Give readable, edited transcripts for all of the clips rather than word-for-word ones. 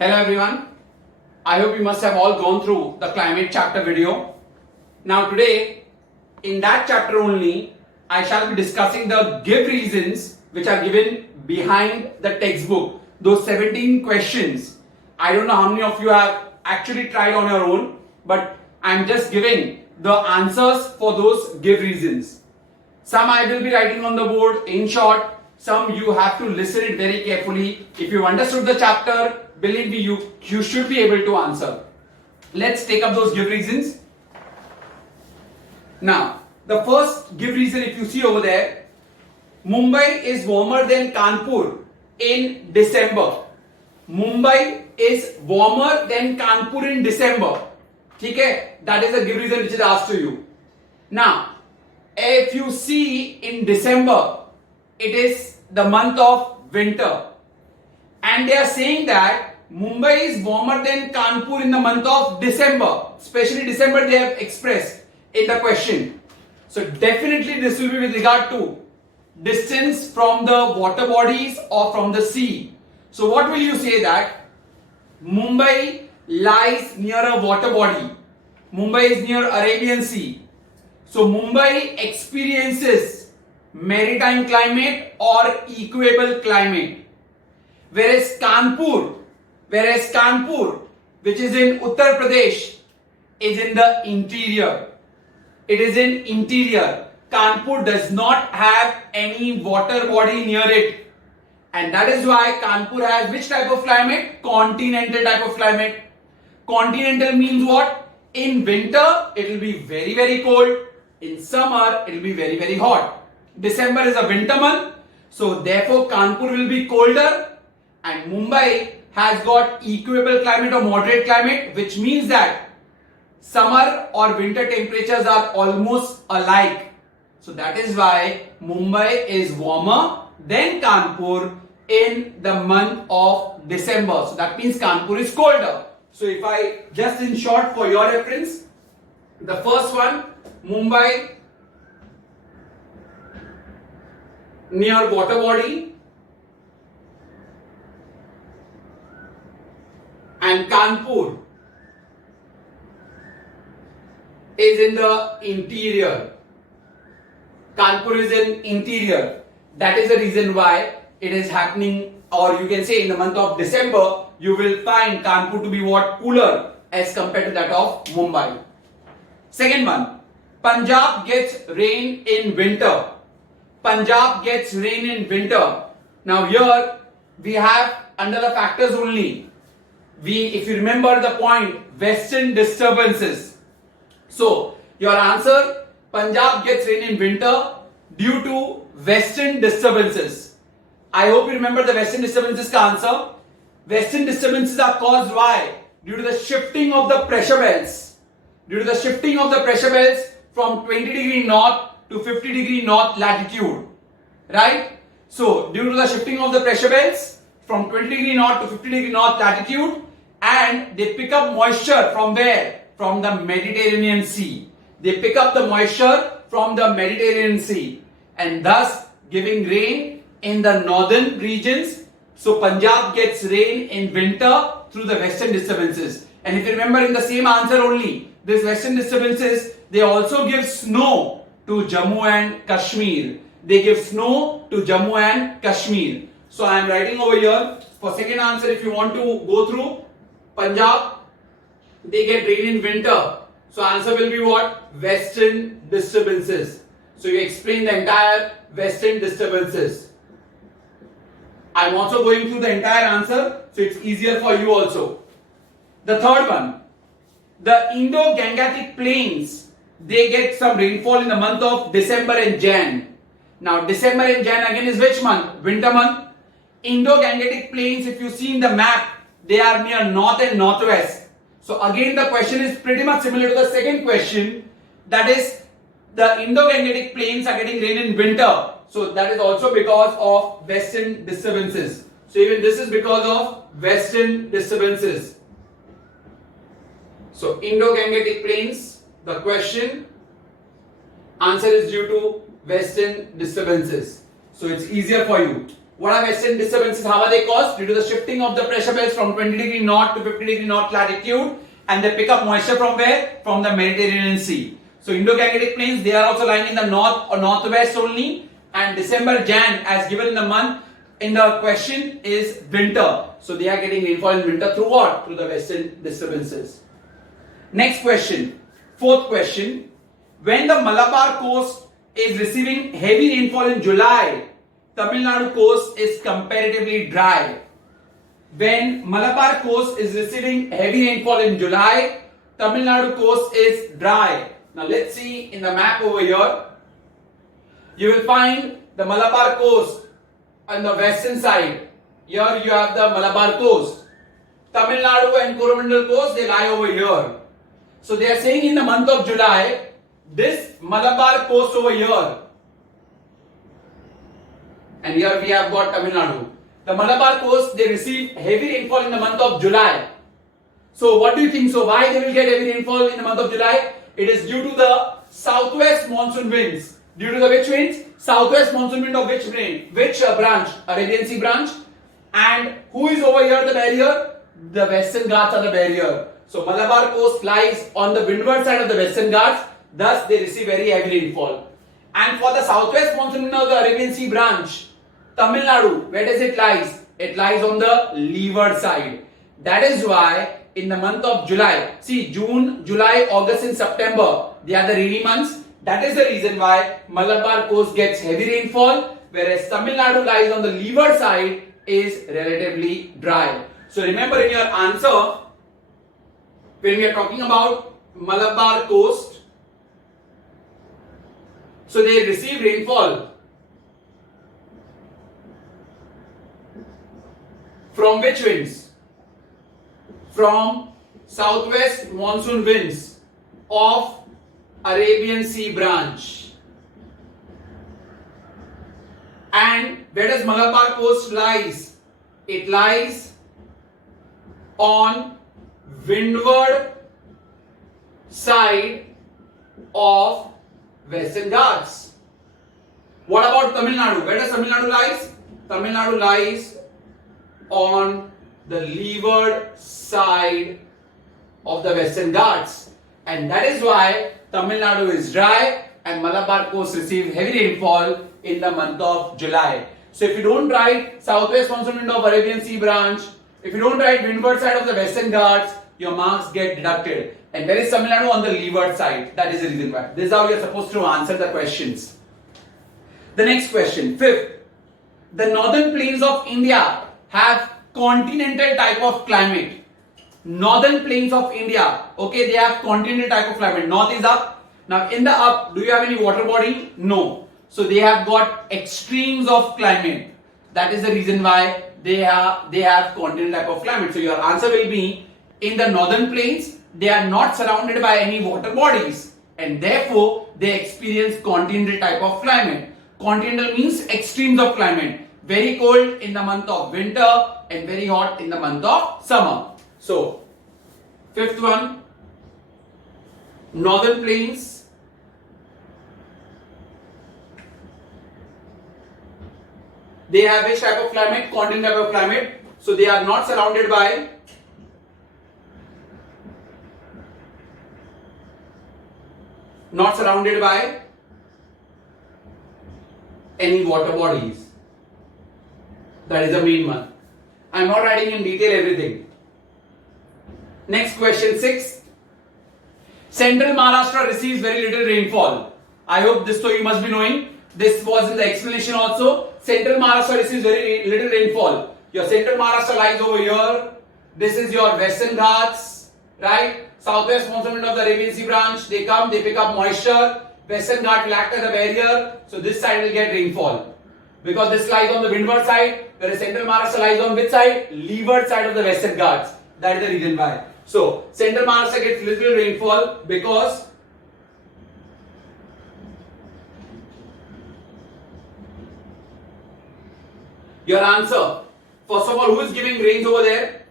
Hello everyone. I hope you must have all gone through the climate chapter video. Now today, in that chapter only, I shall be discussing the give reasons which are given behind the textbook. Those 17 questions. I don't know how many of you have actually tried on your own, but I'm just giving the answers for those give reasons. Some I will be writing on the board in short. Some you have to listen it very carefully. If you understood the chapter, believe me, you should be able to answer. Let's take up those give reasons. Now, the first give reason, if you see over there, Mumbai is warmer than Kanpur in December. Mumbai is warmer than Kanpur in December. Okay? That is the give reason which is asked to you. Now, if you see in December, it is the month of winter. And they are saying that Mumbai is warmer than Kanpur in the month of December. Especially December they have expressed in the question. So definitely this will be with regard to distance from the water bodies or from the sea. So what will you say that? Mumbai lies near a water body. Mumbai is near Arabian Sea. So Mumbai experiences maritime climate or equable climate. Whereas Kanpur, which is in Uttar Pradesh, is in the interior. It is in interior. Kanpur does not have any water body near it. And that is why Kanpur has which type of climate? Continental type of climate. Continental means what? In winter, it will be very, very cold. In summer, it will be very, very hot. December is a winter month. So therefore, Kanpur will be colder. And Mumbai has got equable climate or moderate climate, which means that summer or winter temperatures are almost alike. So that is why Mumbai is warmer than Kanpur in the month of December. So that means Kanpur is colder. So if I just in short for your reference, the first one, Mumbai near water body and Kanpur is in the interior. Kanpur is in interior. That is the reason why it is happening, or you can say in the month of December, you will find Kanpur to be what? Cooler as compared to that of Mumbai. Second one, Punjab gets rain in winter. Punjab gets rain in winter. Now here we have under the factors only. If you remember the point, western disturbances. So your answer, Punjab gets rain in winter due to western disturbances. I hope you remember the western disturbances ka answer. Western disturbances are caused why? Due to the shifting of the pressure belts. Due to the shifting of the pressure belts from 20° north to 50° north latitude. Right? So due to the shifting of the pressure belts from 20° north to 50° north latitude, and they pick up moisture from where? From the Mediterranean Sea. They pick up the moisture from the Mediterranean Sea and thus giving rain in the northern regions. So Punjab gets rain in winter through the western disturbances. And if you remember in the same answer only, these western disturbances, they also give snow to Jammu and Kashmir. They give snow to Jammu and Kashmir. So I am writing over here for second answer, if you want to go through, Punjab, they get rain in winter. So answer will be what? Western disturbances. So you explain the entire western disturbances. I'm also going through the entire answer, so it's easier for you also. The third one, the Indo-Gangetic plains, they get some rainfall in the month of December and Jan. Now December and Jan again is which month? Winter month. Indo-Gangetic plains, if you see in the map, they are near north and northwest. So again the question is pretty much similar to the second question. That is, the Indo-Gangetic plains are getting rain in winter. So that is also because of western disturbances. So even this is because of western disturbances. So Indo-Gangetic plains, the question, answer is due to western disturbances. So it's easier for you. What are western disturbances? How are they caused? Due to the shifting of the pressure belts from 20 degree north to 50 degree north latitude, and they pick up moisture from where? From the Mediterranean Sea. So Indo-Gangetic plains, they are also lying in the north or northwest only, and December, Jan, as given in the month in the question, is winter. So they are getting rainfall in winter through what? Through the western disturbances. Next question, fourth question. When the Malabar coast is receiving heavy rainfall in July, Tamil Nadu coast is comparatively dry. When Malabar coast is receiving heavy rainfall in July, Tamil Nadu coast is dry. Now let's see in the map over here. You will find the Malabar coast on the western side. Here you have the Malabar coast. Tamil Nadu and Coromandel coast, they lie over here. So they are saying in the month of July, this Malabar coast over here, and here we have got Tamil Nadu. The Malabar coast, they receive heavy rainfall in the month of July. So what do you think? So why they will get heavy rainfall in the month of July? It is due to the southwest monsoon winds. Due to the which winds? Southwest monsoon wind of which rain? Which branch? Arabian Sea branch. And who is over here the barrier? The Western Ghats are the barrier. So Malabar coast lies on the windward side of the Western Ghats. Thus they receive very heavy rainfall. And for the southwest monsoon wind of the Arabian Sea branch, Tamil Nadu, where does it lies? It lies on the leeward side. That is why in the month of July, see June, July, August and September, they are the rainy months. That is the reason why Malabar coast gets heavy rainfall, whereas Tamil Nadu lies on the leeward side is relatively dry. So remember in your answer, when we are talking about Malabar coast, so they receive rainfall from which winds? From southwest monsoon winds of Arabian Sea branch. And where does Malabar coast lies? It lies on windward side of Western Ghats. What about Tamil Nadu? Where does Tamil Nadu lies? Tamil Nadu lies on the leeward side of the Western Ghats, and that is why Tamil Nadu is dry and Malabar coast receive heavy rainfall in the month of July. So if you don't write southwest monsoon wind of Arabian Sea branch, if you don't write windward side of the Western Ghats, your marks get deducted. And where is Tamil Nadu? On the leeward side. That is the reason why. This is how you are supposed to answer the questions. The next question, fifth. The northern plains of India have continental type of climate. Northern plains of India, okay, they have continental type of climate. North is up. Now in the up, do you have any water body? No. So they have got extremes of climate. That is the reason why they have continental type of climate. So your answer will be, in the northern plains, they are not surrounded by any water bodies, and therefore they experience continental type of climate. Continental means extremes of climate. Very cold in the month of winter and very hot in the month of summer. So, fifth one, northern plains, they have which type of climate? Continental type of climate. So they are not surrounded by any water bodies. That is the main one. I am not writing in detail everything. Next question 6. Central Maharashtra receives very little rainfall. I hope this so you must be knowing. This was in the explanation also. Central Maharashtra receives very little rainfall. Your Central Maharashtra lies over here. This is your Western Ghats, right? Southwest monsoon wind of the Arabian Sea branch. They come, they pick up moisture. Western Ghat will act as a barrier. So this side will get rainfall. Because this lies on the windward side, whereas Central Maharashtra lies on which side? Leeward side of the Western Ghats. That is the reason why. So, Central Maharashtra gets little rainfall because your answer, first of all, who is giving rains over there?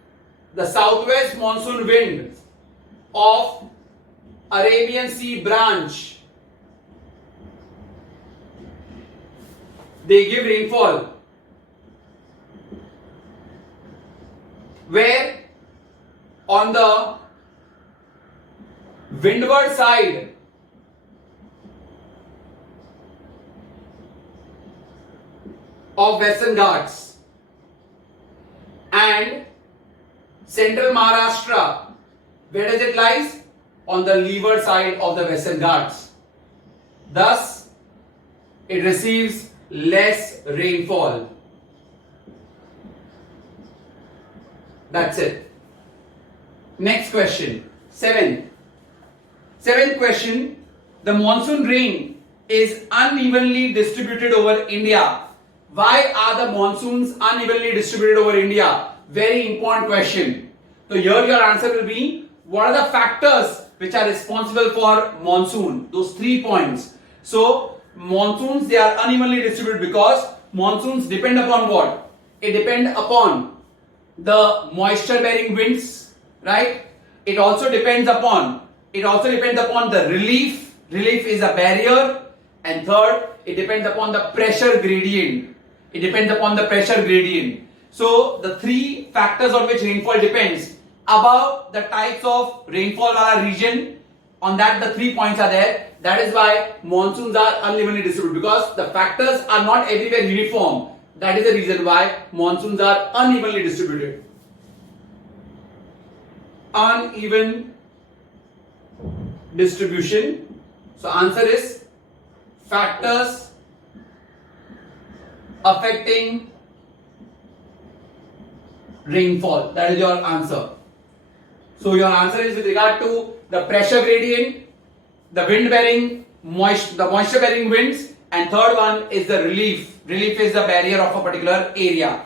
The southwest monsoon wind of Arabian Sea branch. They give rainfall. where on the windward side of Western Ghats and central Maharashtra, where does it lies? On the leeward side of the Western Ghats. Thus, it receives less rainfall. That's it. Next question, 7. Seventh question, the monsoon rain is unevenly distributed over India. Why are the monsoons unevenly distributed over India? Very important question. So here your answer will be, what are the factors which are responsible for monsoon? Those 3 points. So monsoons, they are unevenly distributed because monsoons depend upon what? It depends upon the moisture bearing winds, right? It also depends upon the relief. Relief is a barrier. And third, it depends upon the pressure gradient. So the 3 factors on which rainfall depends. Above the types of rainfall wala region, on that the 3 points are there. That is why monsoons are unevenly distributed, because the factors are not everywhere uniform. That is the reason why monsoons are unevenly distributed. Uneven distribution. So answer is factors affecting rainfall. That is your answer. So your answer is with regard to the pressure gradient, the wind bearing, the moisture bearing winds, and third one is the relief. Relief is the barrier of a particular area.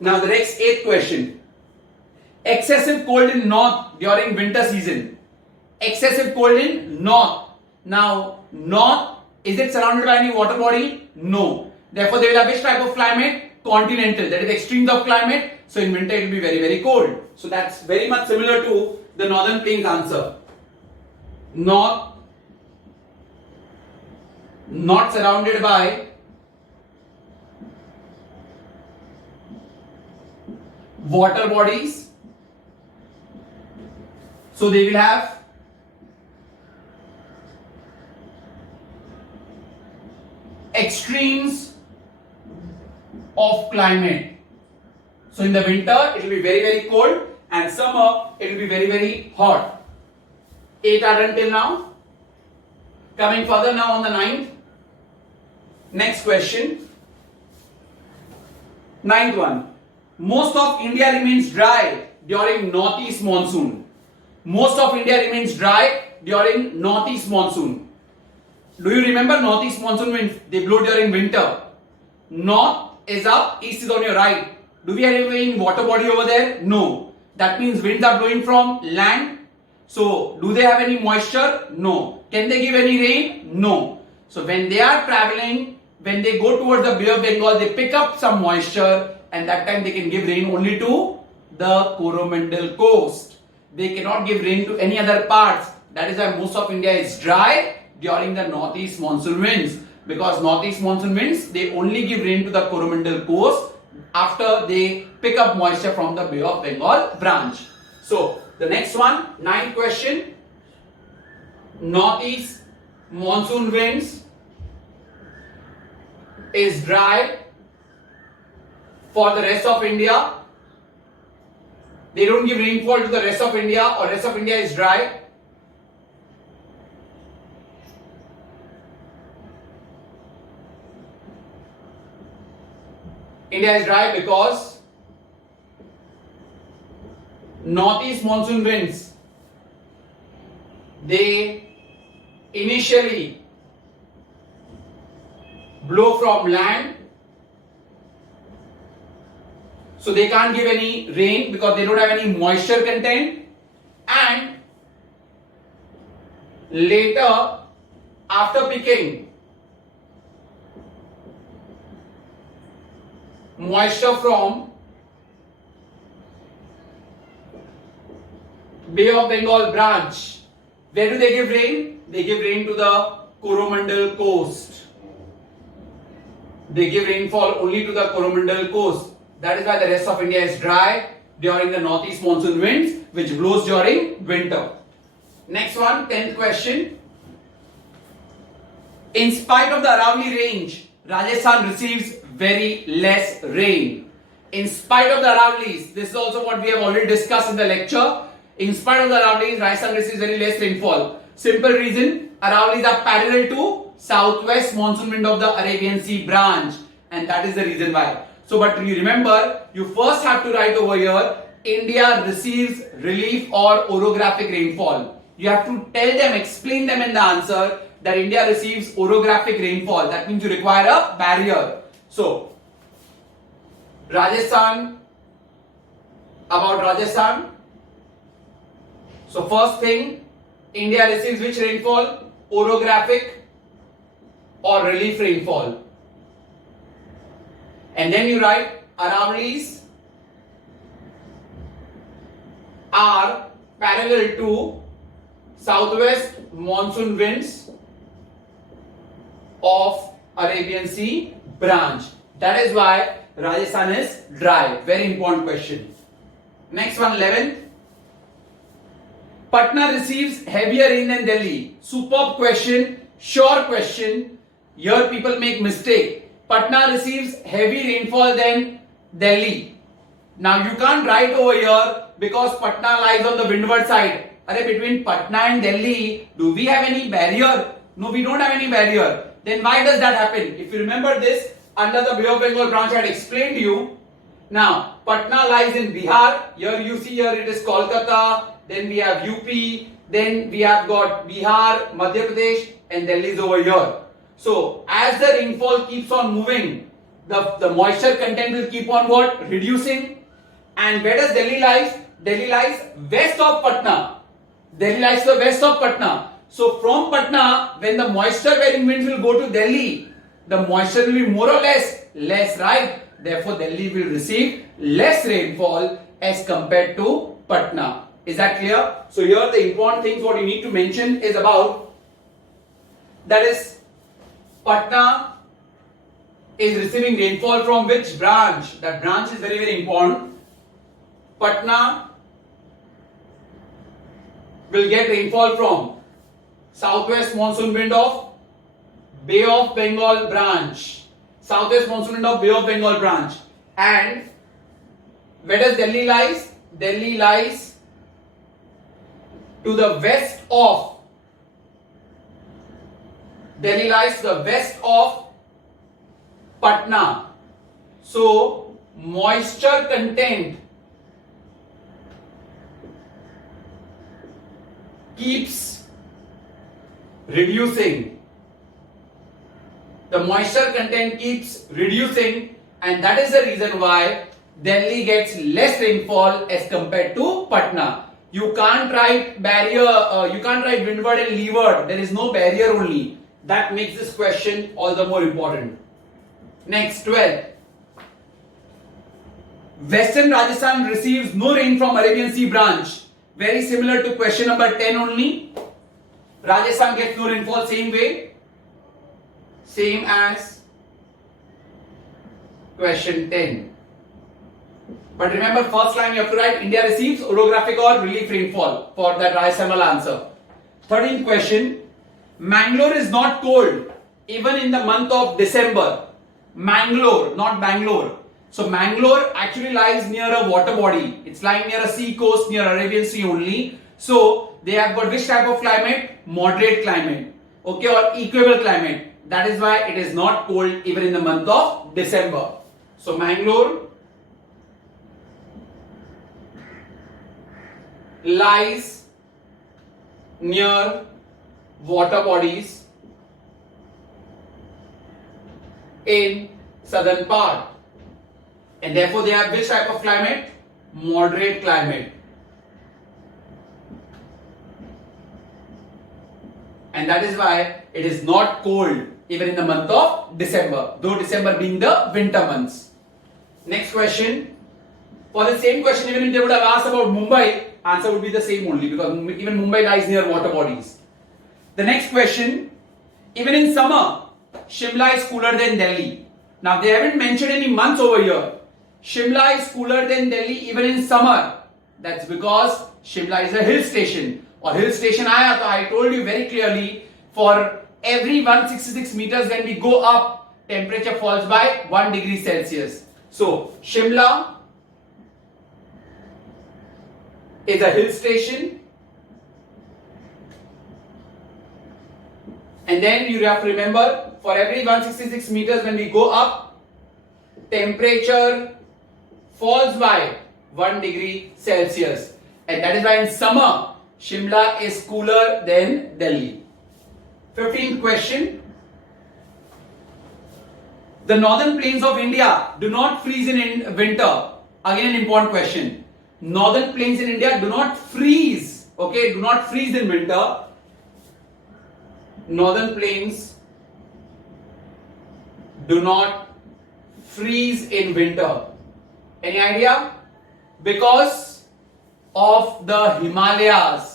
Now the next 8th question. Excessive cold in north during winter season. Excessive cold in north. Now north, is it surrounded by any water body? No. Therefore they will have which type of climate? Continental. That is extremes of climate. So in winter it will be very, very cold. So that's very much similar to the northern plains answer. North, not surrounded by water bodies. So they will have extremes of climate. So in the winter it will be very, very cold, and summer it will be very, very hot. 8 are done till now. Coming further now on the 9th. Next question. 9th one. Most of India remains dry during northeast monsoon. Most of India remains dry during northeast monsoon. Do you remember northeast monsoon winds? They blow during winter. North is up, east is on your right. Do we have any water body over there? No. That means winds are blowing from land. So, do they have any moisture? No. Can they give any rain? No. So, when they are traveling, when they go towards the Bay of Bengal, they pick up some moisture, and that time they can give rain only to the Coromandel coast. They cannot give rain to any other parts. That is why most of India is dry during the northeast monsoon winds. Because northeast monsoon winds, they only give rain to the Coromandel coast after they pick up moisture from the Bay of Bengal branch. So, the next one, 9th question. Northeast monsoon winds is dry for the rest of India. They don't give rainfall to the rest of India, or rest of India is dry. India is dry because northeast monsoon winds, they initially blow from land, so they can't give any rain because they don't have any moisture content, and later after picking moisture from Bay of Bengal branch, where do they give rain? They give rain to the Coromandel coast. They give rainfall only to the Coromandel coast. That is why the rest of India is dry. during the northeast monsoon winds which blows during winter. Next one, 10th question. In spite of the Aravalli range, Rajasthan receives very less rain. In spite of the Aravallis, this is also what we have already discussed in the lecture. In spite of the Aravallis, Rajasthan receives very less rainfall. Simple reason, Aravallis are parallel to southwest monsoon wind of the Arabian Sea branch, and that is the reason why. So, but you remember, you first have to write over here, India receives relief or orographic rainfall. You have to tell them, explain them in the answer that India receives orographic rainfall. That means you require a barrier. So, Rajasthan, about Rajasthan. So, first thing, India receives which rainfall? Orographic or relief rainfall. And then you write Aravallis are parallel to southwest monsoon winds of Arabian Sea branch. That is why Rajasthan is dry. Very important question. Next one, 11th. Patna receives heavier rain than Delhi. Superb question, sure question. Here people make mistake. Patna receives heavy rainfall than Delhi. Now you can't write over here because Patna lies on the windward side. Between Patna and Delhi, do we have any barrier? No, we don't have any barrier. Then why does that happen? If you remember this, under the Bay of Bengal branch I had explained to you. Now, Patna lies in Bihar. Here you see here it is Kolkata. Then we have UP. Then we have got Bihar, Madhya Pradesh, and Delhi is over here. So, as the rainfall keeps on moving, the moisture content will keep on what? Reducing. And where does Delhi lies? Delhi lies west of Patna. Delhi lies to the west of Patna. So from Patna, when the moisture bearing winds will go to Delhi, the moisture will be more or less, right? Therefore, Delhi will receive less rainfall as compared to Patna. Is that clear? So here the important things what you need to mention is about, that is, Patna is receiving rainfall from which branch? That branch is very, very important. Patna will get rainfall from southwest monsoon wind of Bay of Bengal branch. Southwest monsoon wind of Bay of Bengal branch. And where does Delhi lies? Delhi lies to the west of Patna. So moisture content keeps reducing. The moisture content keeps reducing, and that is the reason why Delhi gets less rainfall as compared to Patna. You can't write barrier, you can't write windward and leeward. There is no barrier only. That makes this question all the more important. Next, 12. Western Rajasthan receives no rain from Arabian Sea branch. Very similar to question number 10 only. Rajasthan gets no rainfall same way. Same as question 10. But remember, first line you have to write India receives orographic or relief rainfall for that Rajasthan answer. 13th question. Mangalore is not cold even in the month of December. Mangalore, not Bangalore. So Mangalore actually lies near a water body. It's lying near a sea coast, near Arabian Sea only. So they have got which type of climate? Moderate climate. Okay, or equable climate. That is why it is not cold even in the month of December. So Mangalore lies near water bodies in southern part, and therefore they have which type of climate? Moderate climate. And that is why it is not cold even in the month of December, though December being the winter months. Next question. For the same question, even if they would have asked about Mumbai, answer would be the same only, because even Mumbai lies near water bodies. The next question. Even in summer, Shimla is cooler than Delhi. Now they haven't mentioned any months over here. Shimla is cooler than Delhi even in summer. That's because Shimla is a hill station. और hill station आया तो I told you very clearly, for every 166 meters when we go up, temperature falls by 1 degree Celsius. So Shimla is a hill station, and then you have to remember, for every 166 meters when we go up, temperature falls by 1 degree Celsius, and that is why in summer Shimla is cooler than Delhi. 15th question. The northern plains of India do not freeze in winter. Again, an important question. Northern plains in India do not freeze. Okay, do not freeze in winter. Northern plains do not freeze in winter. Any idea? Because of the Himalayas.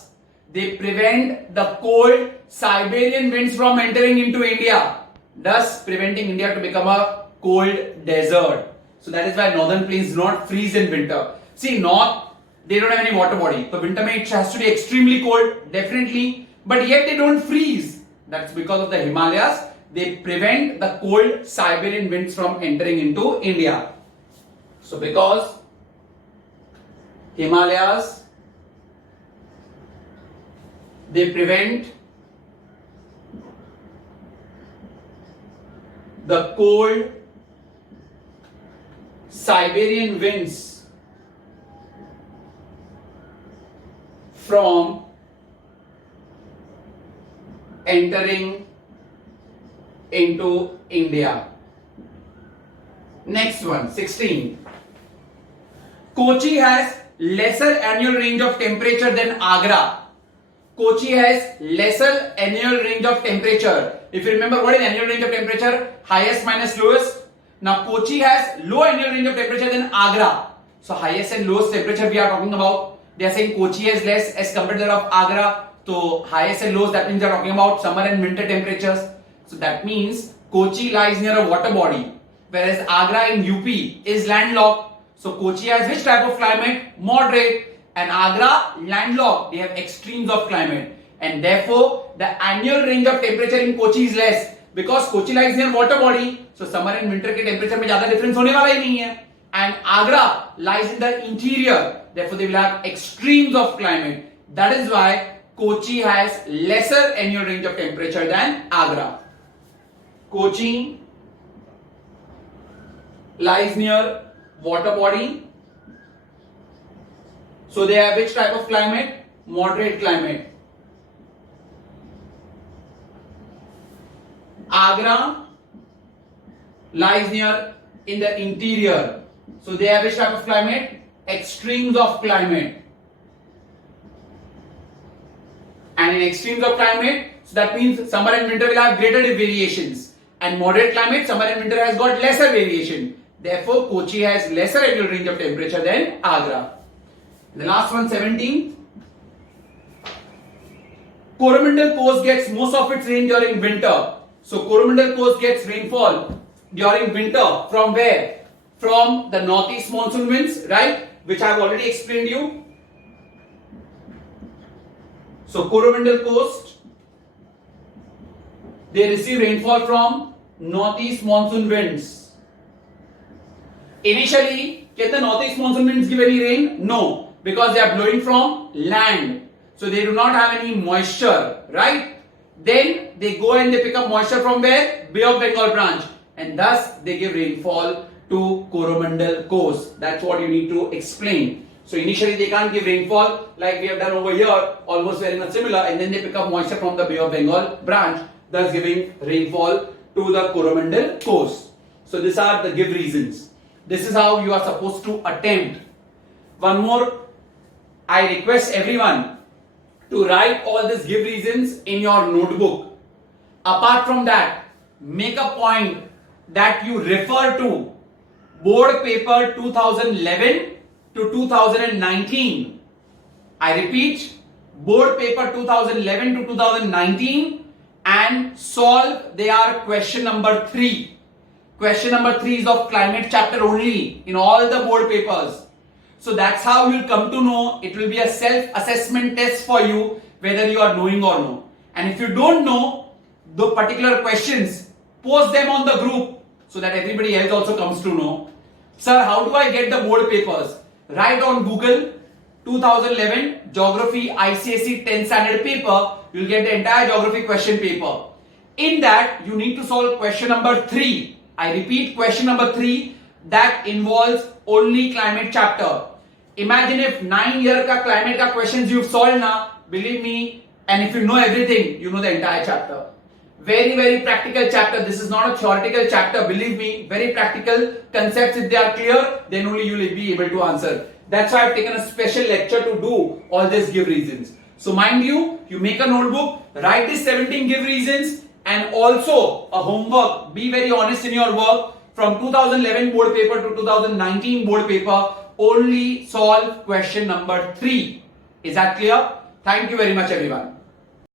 They prevent the cold Siberian winds from entering into India, thus preventing India to become a cold desert. So that is why northern plains do not freeze in winter. See, north, they don't have any water body. So winter it has to be extremely cold, definitely, but yet they don't freeze. That's because of the Himalayas. They prevent the cold Siberian winds from entering into India. So because Himalayas, they prevent the cold Siberian winds from entering into India. Next one, 16. Kochi has lesser annual range of temperature than Agra. Kochi has lesser annual range of temperature. If you remember, what is annual range of temperature? Highest minus lowest. Now Kochi has low annual range of temperature than Agra. So highest and lowest temperature we are talking about. They are saying Kochi has less as compared to that of Agra. So highest and lowest, that means they are talking about summer and winter temperatures. So that means Kochi lies near a water body, whereas Agra in UP is landlocked. So Kochi has which type of climate? Moderate. And Agra, landlocked, they have extremes of climate, and therefore the annual range of temperature in Kochi is less because Kochi lies near water body. So summer and winter के temperature में ज़्यादा difference होने वाला ही नहीं है. And Agra lies in the interior, therefore they will have extremes of climate. That is why Kochi has lesser annual range of temperature than Agra. Kochi lies near water body. So they have which type of climate? Moderate climate. Agra lies near in the interior. So they have which type of climate? Extremes of climate. And in extremes of climate, so that means summer and winter will have greater variations. And moderate climate, summer and winter has got lesser variation. Therefore, Kochi has lesser annual range of temperature than Agra. The last one, 17. Coromandel Coast gets most of its rain during winter. So Coromandel Coast gets rainfall during winter from where? From the northeast monsoon winds, right? Which I have already explained you. So Coromandel Coast, they receive rainfall from northeast monsoon winds. Initially, can the northeast monsoon winds give any rain? No. Because they are blowing from land, so they do not have any moisture, right? Then they go and they pick up moisture from where? Bay of Bengal branch, and thus they give rainfall to Coromandel Coast. That's what you need to explain. So initially they can't give rainfall like we have done over here, almost very much similar, and then they pick up moisture from the Bay of Bengal branch, thus giving rainfall to the Coromandel Coast. So these are the give reasons. This is how you are supposed to attempt. One more, I request everyone to write all these give reasons in your notebook. Apart from that, make a point that you refer to board paper 2011 to 2019. I repeat, board paper 2011 to 2019 and solve their question number 3. Question number 3 is of climate chapter only in all the board papers. So that's how you'll come to know. It will be a self-assessment test for you whether you are knowing or no. And if you don't know the particular questions, post them on the group so that everybody else also comes to know. Sir, how do I get the board papers? Write on Google 2011 Geography ICSE 10th standard paper. You'll get the entire geography question paper. In that, you need to solve question number 3. I repeat, question number 3 that involves only climate chapter. Imagine if 9-year ka climate ka questions you've solved now, believe me, and if you know everything, you know the entire chapter. Very, very practical chapter. This is not a theoretical chapter, believe me. Very practical concepts. If they are clear, then only you will be able to answer. That's why I've taken a special lecture to do all these give reasons. So mind you, you make a notebook, write these 17 give reasons, and also a homework. Be very honest in your work. From 2011 board paper to 2019 board paper, only solve question number 3. Is that clear? Thank you very much, everyone.